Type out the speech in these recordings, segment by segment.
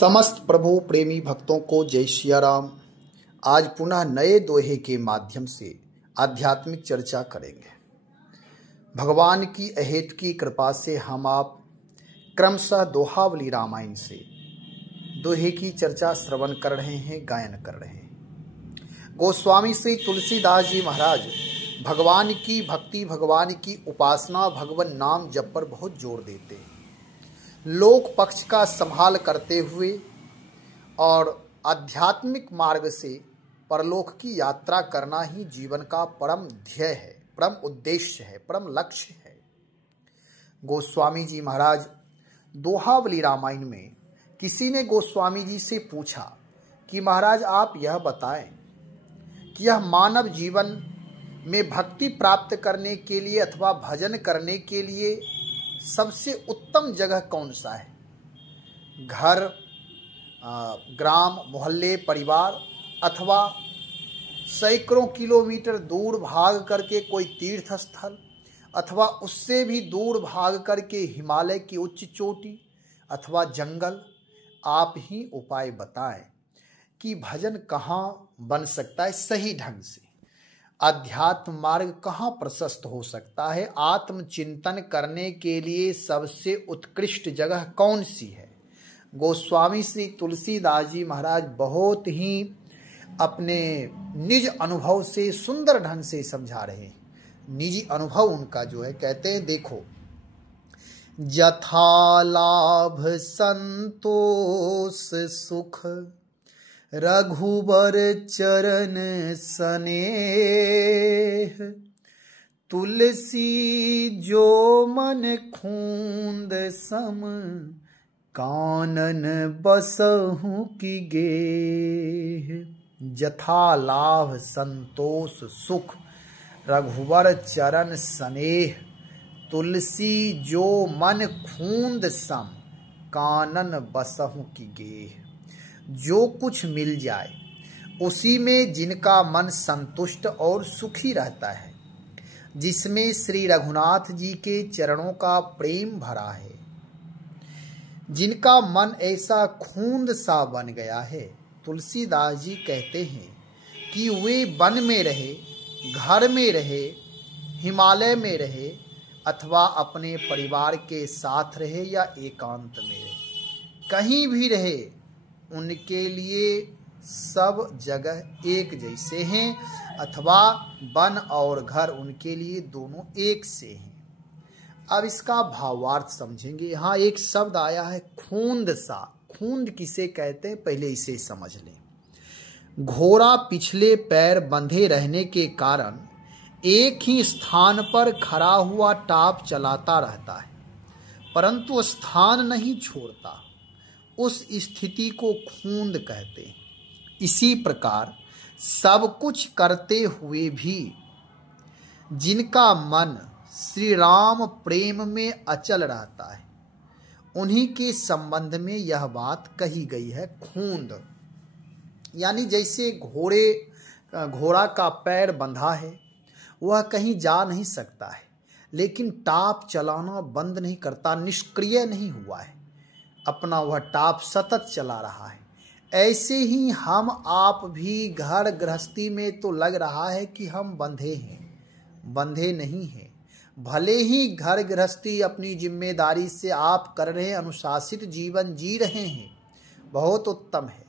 समस्त प्रभु प्रेमी भक्तों को जय सिया राम। आज पुनः नए दोहे के माध्यम से आध्यात्मिक चर्चा करेंगे। भगवान की अहेत की कृपा से हम आप क्रमशः दोहावली रामायण से दोहे की चर्चा श्रवण कर रहे हैं, गायन कर रहे हैं। गोस्वामी श्री तुलसीदास जी महाराज भगवान की भक्ति, भगवान की उपासना, भगवान नाम जप पर बहुत जोर देते हैं। लोक पक्ष का संभाल करते हुए और आध्यात्मिक मार्ग से परलोक की यात्रा करना ही जीवन का परम ध्येय है, परम उद्देश्य है, परम लक्ष्य है। गोस्वामी जी महाराज दोहावली रामायण में किसी ने गोस्वामी जी से पूछा कि महाराज आप यह बताएं कि यह मानव जीवन में भक्ति प्राप्त करने के लिए अथवा भजन करने के लिए सबसे उत्तम जगह कौन सा है? घर, ग्राम, मोहल्ले, परिवार अथवा सैकड़ों किलोमीटर दूर भाग करके कोई तीर्थ स्थल अथवा उससे भी दूर भाग करके हिमालय की उच्च चोटी अथवा जंगल? आप ही उपाय बताएं कि भजन कहाँ बन सकता है सही ढंग से, अध्यात्म मार्ग कहाँ प्रशस्त हो सकता है, आत्मचिंतन करने के लिए सबसे उत्कृष्ट जगह कौन सी है? गोस्वामी श्री तुलसीदास जी महाराज बहुत ही अपने निज अनुभव से सुंदर ढंग से समझा रहे हैं। निजी अनुभव उनका जो है, कहते हैं देखो, यथा लाभ संतोष सुख रघुबर चरण सनेह, तुलसी जो मन खूंद सम कानन बसहु की गेह। यथा लाभ संतोष सुख रघुवर चरण सनेह, तुलसी जो मन खूंद सम कानन बसहु की गेह। जो कुछ मिल जाए उसी में जिनका मन संतुष्ट और सुखी रहता है, जिसमें श्री रघुनाथ जी के चरणों का प्रेम भरा है, जिनका मन ऐसा खूंद सा बन गया है, तुलसीदास जी कहते हैं कि वे वन में रहे, घर में रहे, हिमालय में रहे अथवा अपने परिवार के साथ रहे या एकांत में रहे, कहीं भी रहे, उनके लिए सब जगह एक जैसे हैं अथवा वन और घर उनके लिए दोनों एक से हैं। अब इसका भावार्थ समझेंगे। यहाँ एक शब्द आया है खूंद सा। खूंद किसे कहते हैं पहले इसे समझ लें। घोड़ा पिछले पैर बंधे रहने के कारण एक ही स्थान पर खड़ा हुआ टाप चलाता रहता है, परंतु स्थान नहीं छोड़ता। उस स्थिति को खूंद कहते हैं। इसी प्रकार सब कुछ करते हुए भी जिनका मन श्री राम प्रेम में अचल रहता है, उन्हीं के संबंध में यह बात कही गई है खूंद। यानी जैसे घोड़ा का पैर बंधा है, वह कहीं जा नहीं सकता है, लेकिन टाप चलाना बंद नहीं करता, निष्क्रिय नहीं हुआ है, अपना वह टाप सतत चला रहा है। ऐसे ही हम आप भी घर गृहस्थी में तो लग रहा है कि हम बंधे हैं, बंधे नहीं हैं। भले ही घर गृहस्थी अपनी जिम्मेदारी से आप कर रहे हैं, अनुशासित जीवन जी रहे हैं, बहुत उत्तम है,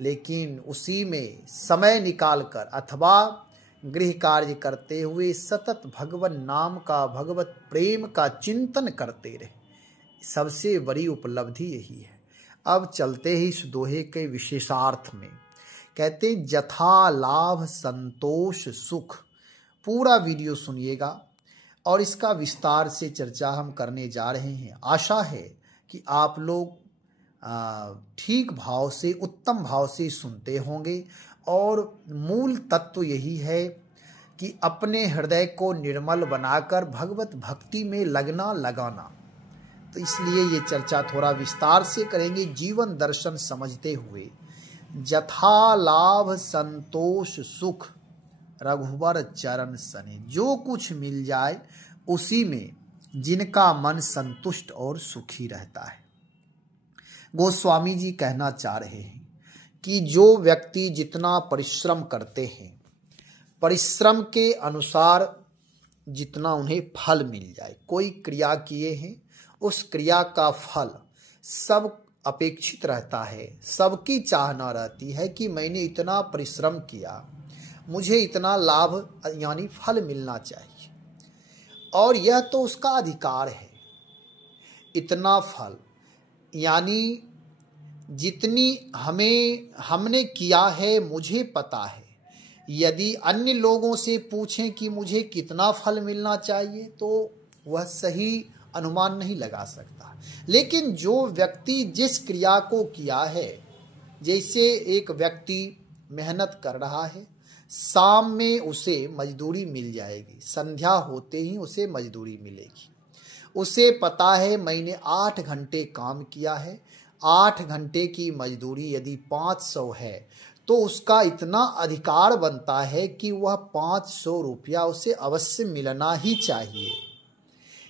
लेकिन उसी में समय निकालकर अथवा गृह कार्य करते हुए सतत भगवान नाम का, भगवत प्रेम का चिंतन करते रहे, सबसे बड़ी उपलब्धि यही है। अब चलते ही इस दोहे के विशेषार्थ में। कहते यथा लाभ संतोष सुख। पूरा वीडियो सुनिएगा और इसका विस्तार से चर्चा हम करने जा रहे हैं। आशा है कि आप लोग ठीक भाव से, उत्तम भाव से सुनते होंगे और मूल तत्व यही है कि अपने हृदय को निर्मल बनाकर भगवत भक्ति में लगना, लगाना। तो इसलिए ये चर्चा थोड़ा विस्तार से करेंगे, जीवन दर्शन समझते हुए। यथा लाभ संतोष सुख रघुवर चरण सने। जो कुछ मिल जाए उसी में जिनका मन संतुष्ट और सुखी रहता है। गोस्वामी जी कहना चाह रहे हैं कि जो व्यक्ति जितना परिश्रम करते हैं, परिश्रम के अनुसार जितना उन्हें फल मिल जाए, कोई क्रिया किए हैं उस क्रिया का फल सब अपेक्षित रहता है, सबकी चाहना रहती है कि मैंने इतना परिश्रम किया, मुझे इतना लाभ यानी फल मिलना चाहिए, और यह तो उसका अधिकार है। इतना फल यानी जितनी हमने किया है मुझे पता है। यदि अन्य लोगों से पूछें कि मुझे कितना फल मिलना चाहिए तो वह सही अनुमान नहीं लगा सकता। लेकिन जो व्यक्ति जिस क्रिया को किया है, जैसे एक व्यक्ति मेहनत कर रहा है, शाम में उसे मजदूरी मिल जाएगी, संध्या होते ही उसे मजदूरी मिलेगी। उसे पता है मैंने 8 घंटे काम किया है, 8 घंटे की मजदूरी यदि 500 है तो उसका इतना अधिकार बनता है कि वह 500 रुपया उसे अवश्य मिलना ही चाहिए।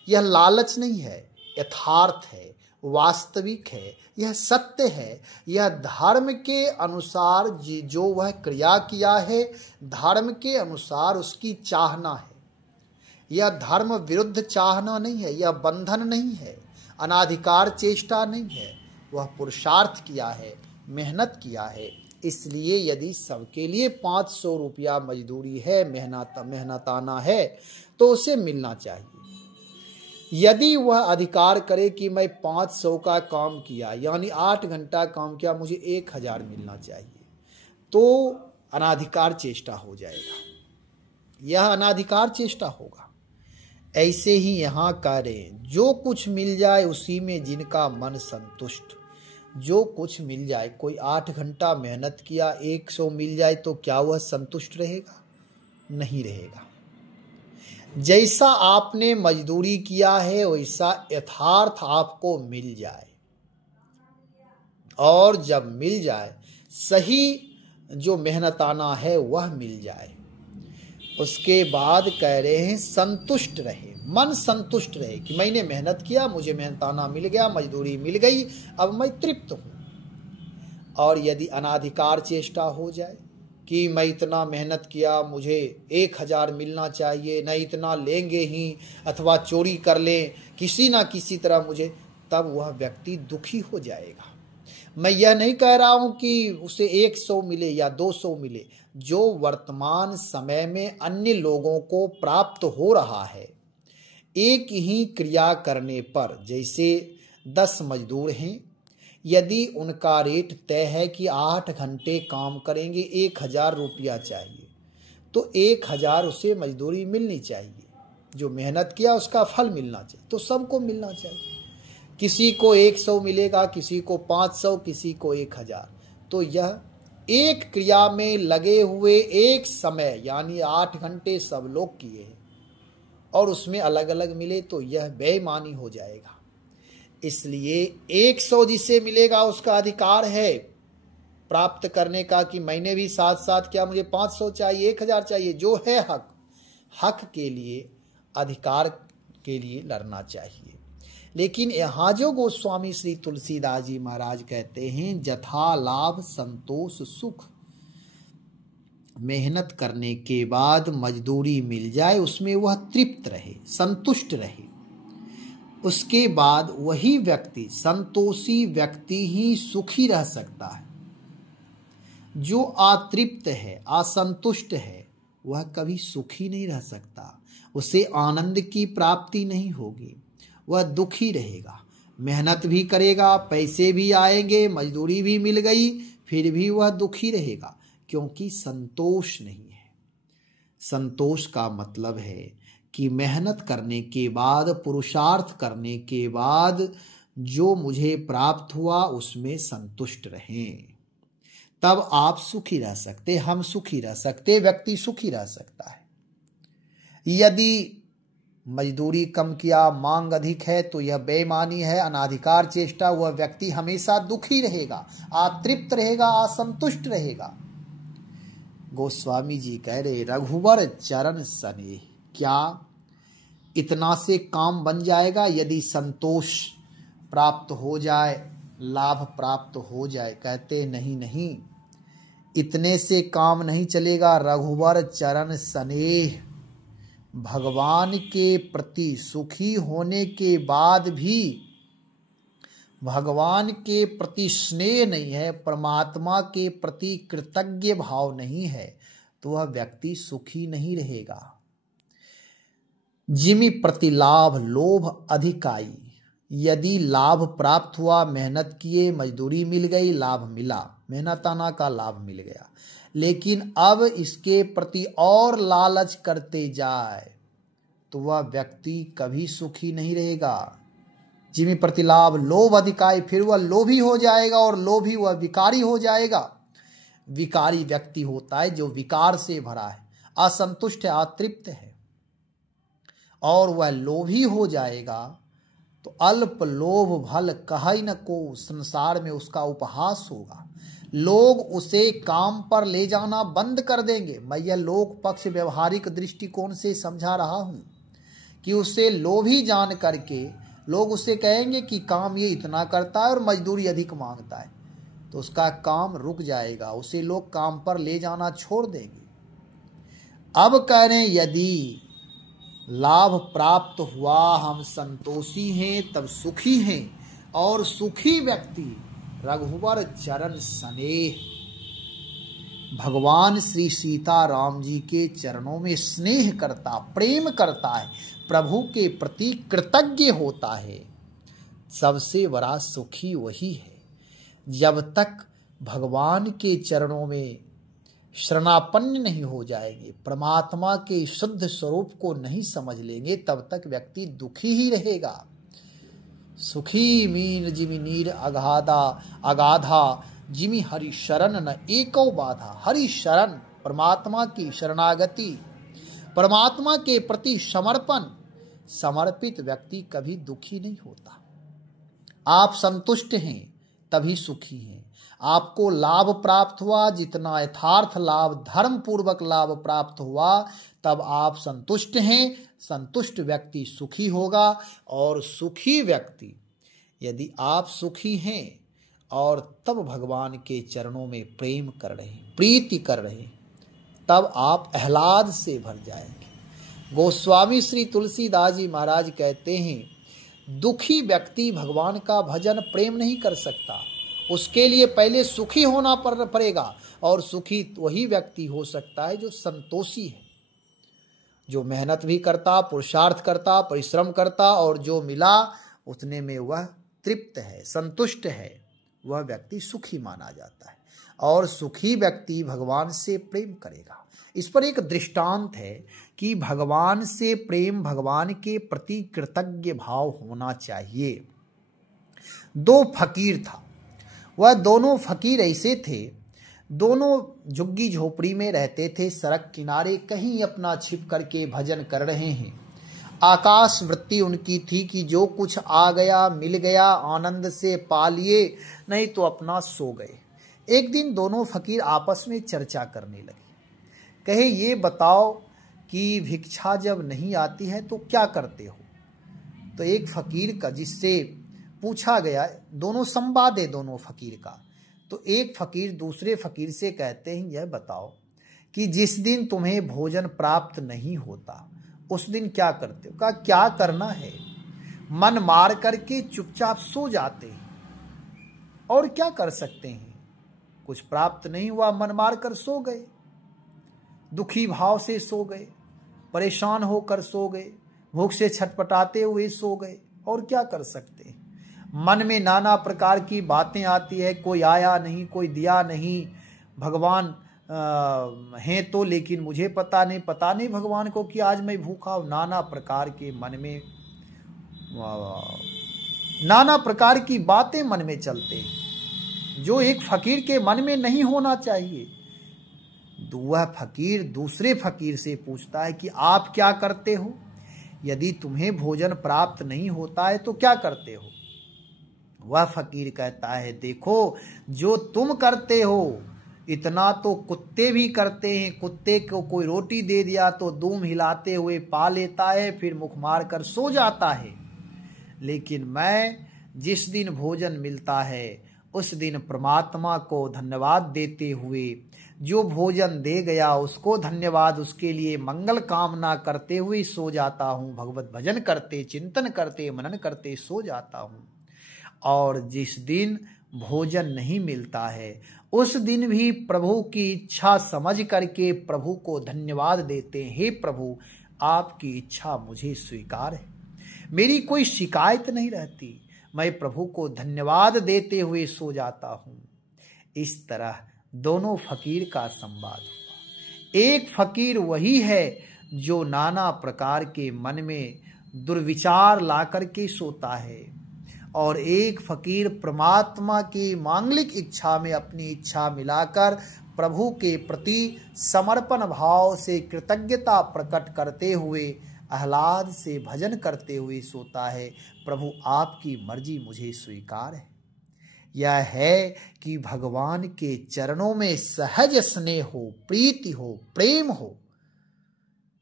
यह लालच नहीं है, यथार्थ है, वास्तविक है, यह सत्य है। यह धर्म के अनुसार जो वह क्रिया किया है, धर्म के अनुसार उसकी चाहना है। यह धर्म विरुद्ध चाहना नहीं है, यह बंधन नहीं है, अनाधिकार चेष्टा नहीं है। वह पुरुषार्थ किया है, मेहनत किया है। इसलिए यदि सबके लिए 500 रुपया मजदूरी है, मेहनताना है, तो उसे मिलना चाहिए। यदि वह अधिकार करे कि मैं 500 का काम किया यानी 8 घंटा काम किया, मुझे 1000 मिलना चाहिए, तो अनाधिकार चेष्टा हो जाएगा, यह अनाधिकार चेष्टा होगा। ऐसे ही यहाँ करें, जो कुछ मिल जाए उसी में जिनका मन संतुष्ट, जो कुछ मिल जाए। कोई 8 घंटा मेहनत किया, 100 मिल जाए तो क्या वह संतुष्ट रहेगा? नहीं रहेगा। जैसा आपने मजदूरी किया है वैसा यथार्थ आपको मिल जाए, और जब मिल जाए सही जो मेहनताना है वह मिल जाए, उसके बाद कह रहे हैं संतुष्ट रहे, मन संतुष्ट रहे कि मैंने मेहनत किया, मुझे मेहनताना मिल गया, मजदूरी मिल गई, अब मैं तृप्त हूं। और यदि अनाधिकार चेष्टा हो जाए कि मैं इतना मेहनत किया, मुझे 1000 मिलना चाहिए, न इतना लेंगे ही, अथवा चोरी कर लें किसी ना किसी तरह मुझे, तब वह व्यक्ति दुखी हो जाएगा। मैं यह नहीं कह रहा हूं कि उसे 100 मिले या 200 मिले, जो वर्तमान समय में अन्य लोगों को प्राप्त हो रहा है। एक ही क्रिया करने पर, जैसे 10 मजदूर हैं, यदि उनका रेट तय है कि 8 घंटे काम करेंगे, 1000 रुपया चाहिए, तो 1000 उसे मजदूरी मिलनी चाहिए। जो मेहनत किया उसका फल मिलना चाहिए, तो सबको मिलना चाहिए। किसी को 100 मिलेगा, किसी को 500, किसी को 1000। तो यह एक क्रिया में लगे हुए एक समय यानी 8 घंटे सब लोग किए हैं और उसमें अलग अलग मिले तो यह बेईमानी हो जाएगा। इसलिए 100 जिसे मिलेगा उसका अधिकार है प्राप्त करने का कि मैंने भी साथ साथ क्या, मुझे 500 चाहिए, 1000 चाहिए, जो है हक के लिए, अधिकार के लिए लड़ना चाहिए। लेकिन यहाँ जो गोस्वामी श्री तुलसीदास जी महाराज कहते हैं, जथा लाभ संतोष सुख, मेहनत करने के बाद मजदूरी मिल जाए उसमें वह तृप्त रहे, संतुष्ट रहे, उसके बाद वही व्यक्ति, संतोषी व्यक्ति ही सुखी रह सकता है। जो अतृप्त है, असंतुष्ट है, वह कभी सुखी नहीं रह सकता, उसे आनंद की प्राप्ति नहीं होगी, वह दुखी रहेगा। मेहनत भी करेगा, पैसे भी आएंगे, मजदूरी भी मिल गई, फिर भी वह दुखी रहेगा, क्योंकि संतोष नहीं है। संतोष का मतलब है कि मेहनत करने के बाद, पुरुषार्थ करने के बाद जो मुझे प्राप्त हुआ उसमें संतुष्ट रहें, तब आप सुखी रह सकते, हम सुखी रह सकते, व्यक्ति सुखी रह सकता है। यदि मजदूरी कम किया, मांग अधिक है, तो यह बेईमानी है, अनाधिकार चेष्टा, वह व्यक्ति हमेशा दुखी रहेगा, अतृप्त रहेगा, असंतुष्ट रहेगा। गोस्वामी जी कह रहे, रघुवर चरण स्नेह, क्या इतना से काम बन जाएगा? यदि संतोष प्राप्त हो जाए लाभ प्राप्त हो जाए। कहते नहीं नहीं, इतने से काम नहीं चलेगा। रघुवर चरण स्नेह, भगवान के प्रति सुखी होने के बाद भी भगवान के प्रति स्नेह नहीं है, परमात्मा के प्रति कृतज्ञ भाव नहीं है, तो वह व्यक्ति सुखी नहीं रहेगा। जिमि प्रतिलाभ लोभ अधिकाई, यदि लाभ प्राप्त हुआ, मेहनत किए, मजदूरी मिल गई, लाभ मिला, मेहनताना का लाभ मिल गया, लेकिन अब इसके प्रति और लालच करते जाए तो वह व्यक्ति कभी सुखी नहीं रहेगा। जिमि प्रतिलाभ लोभ अधिकाई, फिर वह लोभी हो जाएगा, और लोभी वह विकारी हो जाएगा। विकारी व्यक्ति होता है जो विकार से भरा है, असंतुष्ट है, अतृप्त है, और वह लोभी हो जाएगा तो अल्प लोभ भल कहै न को, संसार में उसका उपहास होगा। लोग उसे काम पर ले जाना बंद कर देंगे। मैं यह लोक पक्ष व्यवहारिक दृष्टिकोण से समझा रहा हूं कि उसे लोभी जान करके लोग उसे कहेंगे कि काम ये इतना करता है और मजदूरी अधिक मांगता है, तो उसका काम रुक जाएगा, उसे लोग काम पर ले जाना छोड़ देंगे। अब कह रहे हैं यदि लाभ प्राप्त हुआ, हम संतोषी हैं, तब सुखी हैं, और सुखी व्यक्ति रघुवर चरण स्नेह, भगवान श्री सीता राम जी के चरणों में स्नेह करता, प्रेम करता है, प्रभु के प्रति कृतज्ञ होता है, सबसे बड़ा सुखी वही है। जब तक भगवान के चरणों में शरणापन्न नहीं हो जाएंगे, परमात्मा के शुद्ध स्वरूप को नहीं समझ लेंगे, तब तक व्यक्ति दुखी ही रहेगा। सुखी मीन जिमि नीर अगाधा अगाधा, जिमि हरि शरण न एको बाधा। हरि शरण, परमात्मा की शरणागति, परमात्मा के प्रति समर्पण, समर्पित व्यक्ति कभी दुखी नहीं होता। आप संतुष्ट हैं तभी सुखी हैं। आपको लाभ प्राप्त हुआ, जितना यथार्थ लाभ, धर्म पूर्वक लाभ प्राप्त हुआ, तब आप संतुष्ट हैं। संतुष्ट व्यक्ति सुखी होगा, और सुखी व्यक्ति, यदि आप सुखी हैं और तब भगवान के चरणों में प्रेम कर रहे हैं, प्रीति कर रहे हैं, तब आप आह्लाद से भर जाएंगे। गोस्वामी श्री तुलसीदास जी महाराज कहते हैं, दुखी व्यक्ति भगवान का भजन प्रेम नहीं कर सकता, उसके लिए पहले सुखी होना पड़ेगा, और सुखी वही व्यक्ति हो सकता है जो संतोषी है, जो मेहनत भी करता, पुरुषार्थ करता, परिश्रम करता, और जो मिला उतने में वह तृप्त है, संतुष्ट है, वह व्यक्ति सुखी माना जाता है। और सुखी व्यक्ति भगवान से प्रेम करेगा। इस पर एक दृष्टांत है कि भगवान से प्रेम, भगवान के प्रति कृतज्ञ भाव होना चाहिए। दो फकीर था, वह दोनों फकीर ऐसे थे, दोनों झुग्गी झोपड़ी में रहते थे, सड़क किनारे कहीं अपना छिप करके भजन कर रहे हैं। आकाश वृत्ति उनकी थी कि जो कुछ आ गया मिल गया, आनंद से पा लिए, नहीं तो अपना सो गए। एक दिन दोनों फकीर आपस में चर्चा करने लगे। कहे, ये बताओ कि भिक्षा जब नहीं आती है तो क्या करते हो? तो एक फकीर का, जिससे पूछा गया, दोनों संवाद है दोनों फकीर का, तो एक फकीर दूसरे फकीर से कहते हैं, यह बताओ कि जिस दिन तुम्हें भोजन प्राप्त नहीं होता उस दिन क्या करते हो? कहा, क्या करना है, मन मार करके चुपचाप सो जाते हैं, और क्या कर सकते हैं, कुछ प्राप्त नहीं हुआ, मन मार कर सो गए, दुखी भाव से सो गए, परेशान होकर सो गए, भूख से छटपटाते हुए सो गए, और क्या कर सकते हैं। मन में नाना प्रकार की बातें आती है, कोई आया नहीं, कोई दिया नहीं, भगवान हैं तो, लेकिन मुझे पता नहीं भगवान को कि आज मैं भूखा हूं। नाना प्रकार के मन में, नाना प्रकार की बातें मन में चलते हैं, जो एक फकीर के मन में नहीं होना चाहिए। वह फकीर दूसरे फकीर से पूछता है कि आप क्या करते हो? यदि तुम्हें भोजन प्राप्त नहीं होता है तो क्या करते हो? वह फकीर कहता है, देखो, जो तुम करते हो इतना तो कुत्ते भी करते हैं। कुत्ते को कोई रोटी दे दिया तो दूम हिलाते हुए पा लेता है, फिर मुख मार कर सो जाता है, लेकिन मैं जिस दिन भोजन मिलता है उस दिन परमात्मा को धन्यवाद देते हुए, जो भोजन दे गया उसको धन्यवाद, उसके लिए मंगल कामना करते हुए सो जाता हूँ। भगवत भजन करते, चिंतन करते, मनन करते सो जाता हूँ। और जिस दिन भोजन नहीं मिलता है उस दिन भी प्रभु की इच्छा समझ करके प्रभु को धन्यवाद देते हैं। हे प्रभु, आपकी इच्छा मुझे स्वीकार है, मेरी कोई शिकायत नहीं रहती, मैं प्रभु को धन्यवाद देते हुए सो जाता हूँ। इस तरह दोनों फकीर का संवाद हुआ। एक फकीर वही है जो नाना प्रकार के मन में दुर्विचार ला करके सोता है, और एक फकीर परमात्मा की मांगलिक इच्छा में अपनी इच्छा मिलाकर प्रभु के प्रति समर्पण भाव से कृतज्ञता प्रकट करते हुए आह्लाद से भजन करते हुए सोता है। प्रभु, आपकी मर्जी मुझे स्वीकार है। यह है कि भगवान के चरणों में सहज स्नेह हो, प्रीति हो, प्रेम हो।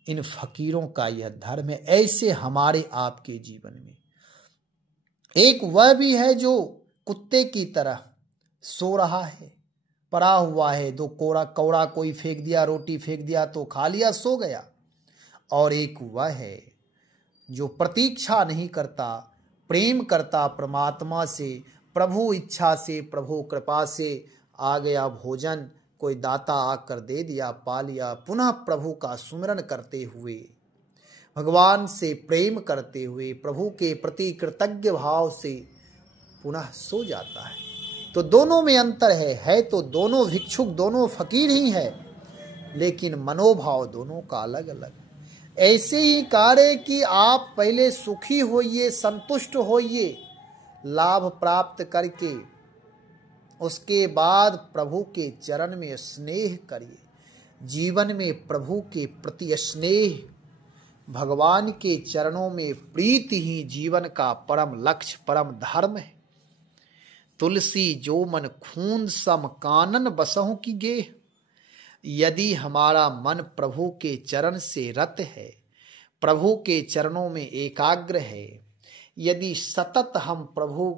इन फकीरों का यह धर्म है। ऐसे हमारे आपके जीवन में एक वह भी है जो कुत्ते की तरह सो रहा है, पड़ा हुआ है, दो कौड़ा कोई फेंक दिया, रोटी फेंक दिया तो खा लिया, सो गया। और एक वह है जो प्रतीक्षा नहीं करता, प्रेम करता परमात्मा से, प्रभु इच्छा से, प्रभु कृपा से आ गया भोजन, कोई दाता आकर दे दिया, पा लिया, पुनः प्रभु का सुमिरन करते हुए, भगवान से प्रेम करते हुए, प्रभु के प्रति कृतज्ञ भाव से पुनः सो जाता है। तो दोनों में अंतर है तो दोनों भिक्षुक, दोनों फकीर ही है, लेकिन मनोभाव दोनों का अलग अलग। ऐसे ही कार्य कि आप पहले सुखी होइए, संतुष्ट होइए लाभ प्राप्त करके, उसके बाद प्रभु के चरण में स्नेह करिए। जीवन में प्रभु के प्रति स्नेह, भगवान के चरणों में प्रीति ही जीवन का परम लक्ष्य, परम धर्म है। तुलसी जो मन खून सम कानन बसहु की गेह। यदि हमारा मन प्रभु के चरण से रत है, प्रभु के चरणों में एकाग्र है, यदि सतत हम प्रभु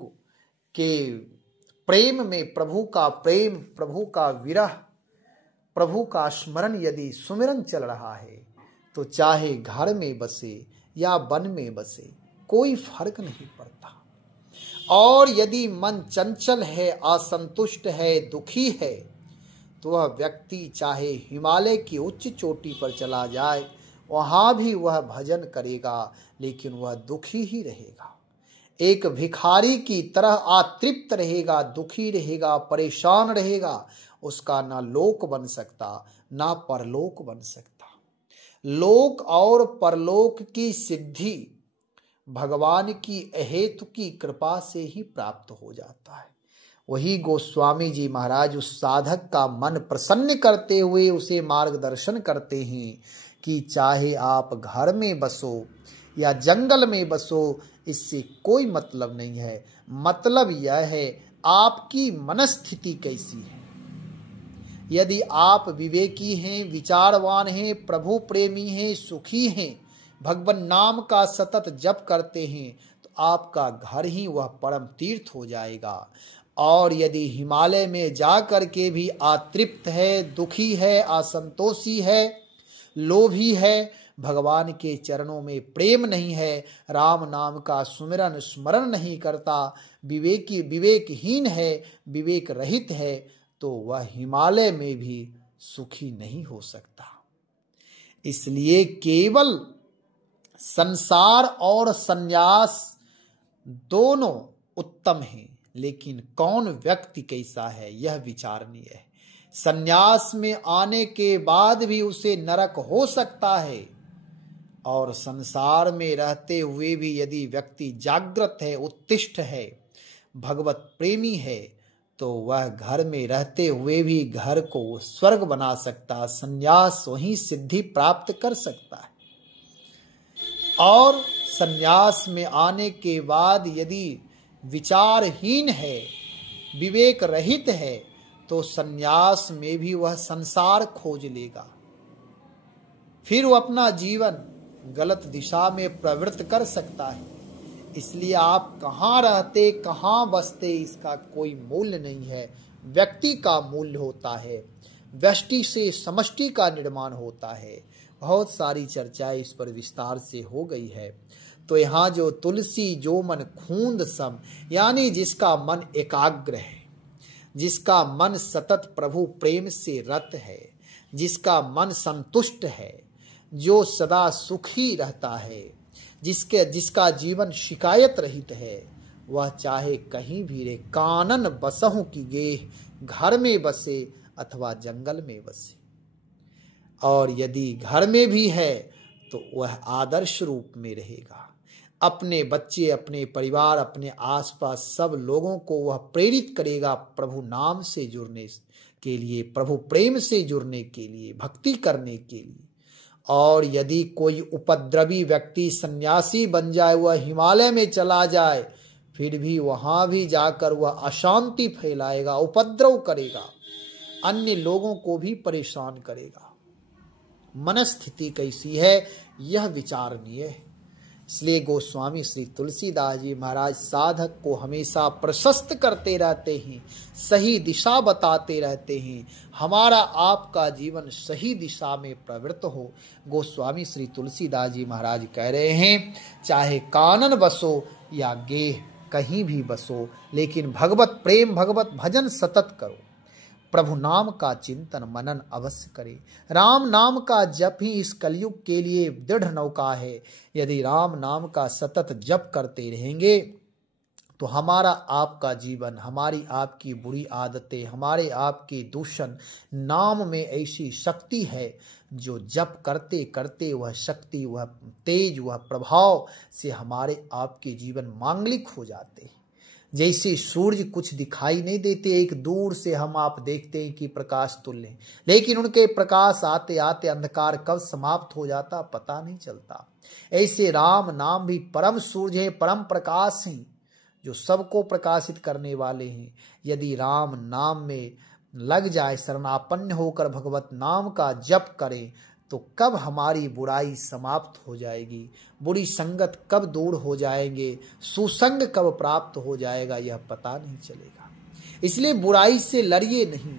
के प्रेम में, प्रभु का प्रेम, प्रभु का विरह, प्रभु का स्मरण, यदि सुमिरन चल रहा है, तो चाहे घर में बसे या वन में बसे कोई फर्क नहीं पड़ता। और यदि मन चंचल है, असंतुष्ट है, दुखी है, तो वह व्यक्ति चाहे हिमालय की उच्च चोटी पर चला जाए, वहां भी वह भजन करेगा, लेकिन वह दुखी ही रहेगा। एक भिखारी की तरह अतृप्त रहेगा, दुखी रहेगा, परेशान रहेगा। उसका ना लोक बन सकता, ना परलोक बन सकता। लोक और परलोक की सिद्धि भगवान की अहेतु की कृपा से ही प्राप्त हो जाता है। वही गोस्वामी जी महाराज उस साधक का मन प्रसन्न करते हुए उसे मार्गदर्शन करते हैं कि चाहे आप घर में बसो या जंगल में बसो, इससे कोई मतलब नहीं है। मतलब यह है आपकी मनस्थिति कैसी है। यदि आप विवेकी हैं, विचारवान हैं, प्रभु प्रेमी हैं, सुखी हैं, भगवान नाम का सतत जप करते हैं, तो आपका घर ही वह परम तीर्थ हो जाएगा। और यदि हिमालय में जा कर के भी अतृप्त है, दुखी है, असंतोषी है, लोभी है, भगवान के चरणों में प्रेम नहीं है, राम नाम का सुमिरन स्मरण नहीं करता, विवेकहीन है, विवेक रहित है, तो वह हिमालय में भी सुखी नहीं हो सकता। इसलिए केवल संसार और संन्यास दोनों उत्तम हैं, लेकिन कौन व्यक्ति कैसा है यह विचारणीय है। संन्यास में आने के बाद भी उसे नरक हो सकता है, और संसार में रहते हुए भी यदि व्यक्ति जागृत है, उत्तिष्ठ है, भगवत प्रेमी है, तो वह घर में रहते हुए भी घर को स्वर्ग बना सकता, संन्यास वहीं सिद्धि प्राप्त कर सकता है। और संन्यास में आने के बाद यदि विचारहीन है, विवेक रहित है, तो संन्यास में भी वह संसार खोज लेगा, फिर वह अपना जीवन गलत दिशा में प्रवृत्त कर सकता है। इसलिए आप कहाँ रहते कहाँ बसते इसका कोई मूल्य नहीं है। व्यक्ति का मूल्य होता है, व्यष्टि से समष्टि का निर्माण होता है। बहुत सारी चर्चाएं इस पर विस्तार से हो गई है। तो यहाँ जो तुलसी जो मन खूंद सम, यानी जिसका मन एकाग्र है, जिसका मन सतत प्रभु प्रेम से रत है, जिसका मन संतुष्ट है, जो सदा सुखी रहता है, जिसका जीवन शिकायत रहित है, वह चाहे कहीं भी रहे, कानन बसहु की गेह, घर में बसे अथवा जंगल में बसे। और यदि घर में भी है तो वह आदर्श रूप में रहेगा। अपने बच्चे, अपने परिवार, अपने आसपास सब लोगों को वह प्रेरित करेगा प्रभु नाम से जुड़ने के लिए, प्रभु प्रेम से जुड़ने के लिए, भक्ति करने के लिए। और यदि कोई उपद्रवी व्यक्ति सन्यासी बन जाए, वह हिमालय में चला जाए, फिर भी वहां भी जाकर वह अशांति फैलाएगा, उपद्रव करेगा, अन्य लोगों को भी परेशान करेगा। मनस्थिति कैसी है यह विचारणीय है। इसलिए गोस्वामी श्री तुलसीदास जी महाराज साधक को हमेशा प्रशस्त करते रहते हैं, सही दिशा बताते रहते हैं। हमारा आपका जीवन सही दिशा में प्रवृत्त हो। गोस्वामी श्री तुलसीदास जी महाराज कह रहे हैं, चाहे कानन बसो या गेह, कहीं भी बसो, लेकिन भगवत प्रेम भगवत भजन सतत करो। प्रभु नाम का चिंतन मनन अवश्य करे। राम नाम का जप ही इस कलयुग के लिए दृढ़ नौका है। यदि राम नाम का सतत जप करते रहेंगे तो हमारा आपका जीवन, हमारी आपकी बुरी आदतें, हमारे आपके दूषण, नाम में ऐसी शक्ति है जो जप करते करते वह शक्ति, वह तेज, वह प्रभाव से हमारे आपके जीवन मांगलिक हो जाते हैं। जैसे सूर्य कुछ दिखाई नहीं देते, एक दूर से हम आप देखते हैं कि प्रकाश तुल्य है, लेकिन उनके प्रकाश आते आते अंधकार कब समाप्त हो जाता पता नहीं चलता। ऐसे राम नाम भी परम सूर्य है, परम प्रकाश हैं, जो सबको प्रकाशित करने वाले हैं। यदि राम नाम में लग जाए, शरणापन्न होकर भगवत नाम का जप करें, तो कब हमारी बुराई समाप्त हो जाएगी, बुरी संगत कब दूर हो जाएंगे, सुसंग कब प्राप्त हो जाएगा, यह पता नहीं चलेगा। इसलिए बुराई से लड़िए नहीं,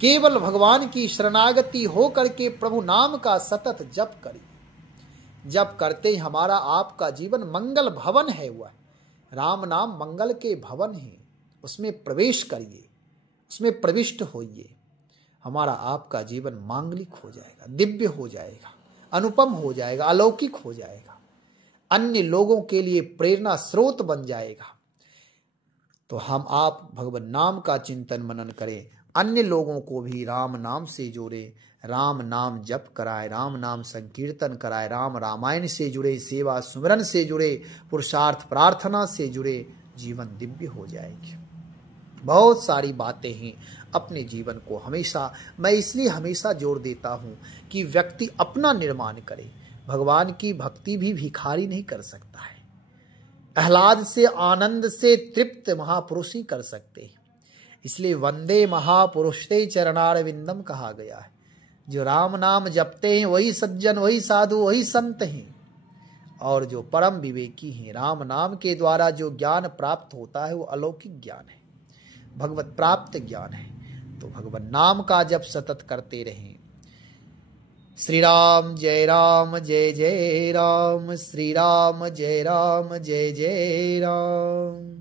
केवल भगवान की शरणागति हो करके प्रभु नाम का सतत जप करिए। जप करते ही हमारा आपका जीवन मंगल भवन है। वह राम नाम मंगल के भवन है, उसमें प्रवेश करिए, उसमें प्रविष्ट होइए। हमारा आपका जीवन मांगलिक हो जाएगा, दिव्य हो जाएगा, अनुपम हो जाएगा, अलौकिक हो जाएगा, अन्य लोगों के लिए प्रेरणा स्रोत बन जाएगा। तो हम आप भगवान नाम का चिंतन मनन करें, अन्य लोगों को भी राम नाम से जोड़े, राम नाम जप कराए, राम नाम संकीर्तन कराए, राम रामायण से जुड़े, सेवा सुमिरन से जुड़े, पुरुषार्थ प्रार्थना से जुड़े, जीवन दिव्य हो जाएगी। बहुत सारी बातें हैं। अपने जीवन को हमेशा, मैं इसलिए हमेशा जोर देता हूं कि व्यक्ति अपना निर्माण करे। भगवान की भक्ति भी भिखारी नहीं कर सकता है, आह्लाद से, आनंद से तृप्त महापुरुष ही कर सकते हैं। इसलिए वंदे महापुरुषते चरणारविंदम कहा गया है। जो राम नाम जपते हैं वही सज्जन, वही साधु, वही संत हैं, और जो परम विवेकी हैं। राम नाम के द्वारा जो ज्ञान प्राप्त होता है वो अलौकिक ज्ञान है, भगवत प्राप्त ज्ञान है। तो भगवान नाम का जप सतत करते रहें। श्री राम जय राम, श्री राम जय जय राम।